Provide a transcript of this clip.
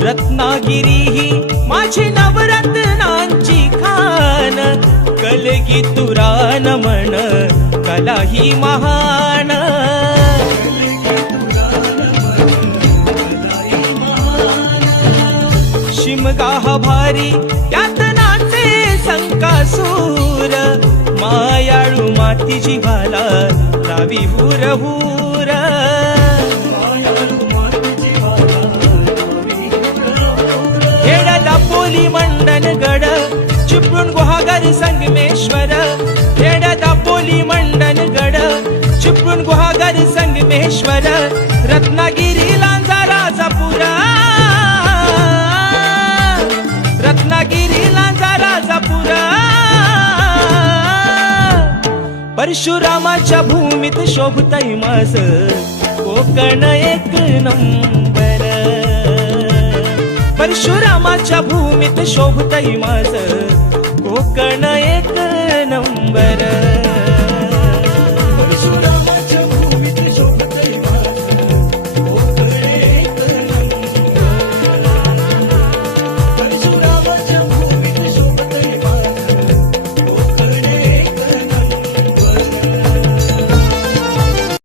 रत्नागिरी ही माझी नवरत्नांची खान, कलगी तुरान म्हण कला ही महान. शिमगा हा भारी त्यात नाचे संकासूर, मायाळू माती जीवाला लावी हुर हुर. हेड दापोली मंडनगड चिपळूण गुहागर संगमेश्वर, हेड दापोली मंडनगड चिपळूण गुहागर संगमेश्वर. रत्नागिरी लांजा राजापुरा, रत्नागिरी लांजा राजापुरा. परशुरामाच्या भूमीत शोभतय माझ कोकण एक नंबर. परशुरामाच्या भूमीत शोभतय माझ कोकण एक नंबर.